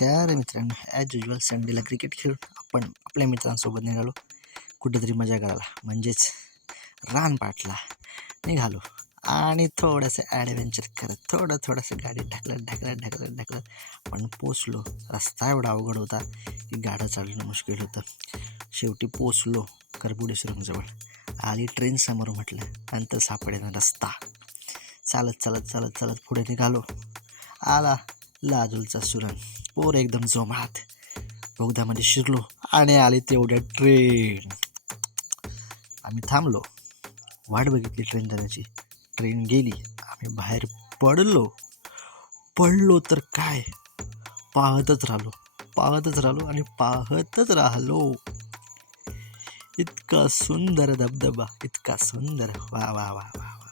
नमस्कार मित्रांनो, as usual संडेला क्रिकेट खेळून आपण आपल्या मित्रांसोबत निघालो कुठेतरी मजा करायला, म्हणजेच रानपाटला निघालो. आणि थोडंसं ॲडव्हेंचर करत थोडंसं गाडी ढकलत आपण पोचलो. रस्ता एवढा अवघड होता की गाडं चालणं मुश्किल होतं. शेवटी पोचलो करबुडे सुरंगजवळ. आली ट्रेन समोर, म्हटलं नंतर सापडेना रस्ता. चालत पुढे निघालो. आला लाजूलचा सुरंग. पोर एकदम जोमात बोगद्यामध्ये शिरलो आणि आली तेवढ्या ट्रेन. आम्ही थांबलो, वाट बघितली ट्रेन जाण्याची. ट्रेन गेली, आम्ही बाहेर पडलो तर काय, पाहतच राहिलो. इतका सुंदर धबधबा, इतका सुंदर, वा वा वा वा वा.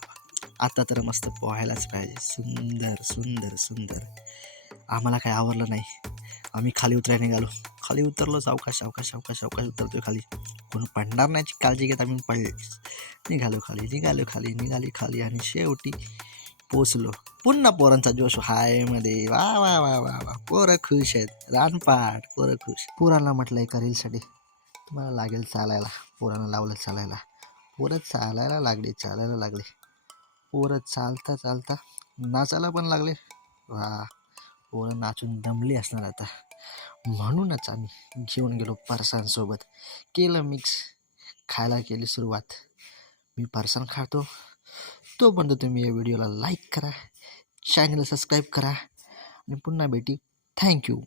आता तर मस्त पोहायलाच पाहिजे. सुंदर. आम्हाला काय आवडलं नाही. आम्ही खाली उतरायला निघालो. खाली उतरलो, सावकाश उतरतोय खाली. कोण पडणार नाही काळजी घेत आम्ही निघालो खाली आणि शेवटी पोचलो. पुन्हा पोरांचा जोश हाय मध्ये. वा वा वा वा वा, पोरं खुश आहेत. रानपाट, पोरं खुश. पोरांना म्हटलं एका रीलसाठी तुम्हाला लागेल चालायला. पोरांना लावलं चालायला. पोरं चालायला लागले. पोरं चालता नाचायला पण लागले. वा, पोरं नाचून दमली असणार आता. म्हणूनच आम्ही घेऊन गेलो फरसाणसोबत. केलं मिक्स, खायला केली सुरुवात. मी फरसाण खातो तोपर्यंत तुम्ही या व्हिडिओला लाईक करा, चॅनलला सबस्क्राईब करा आणि पुन्हा भेटी. थँक्यू.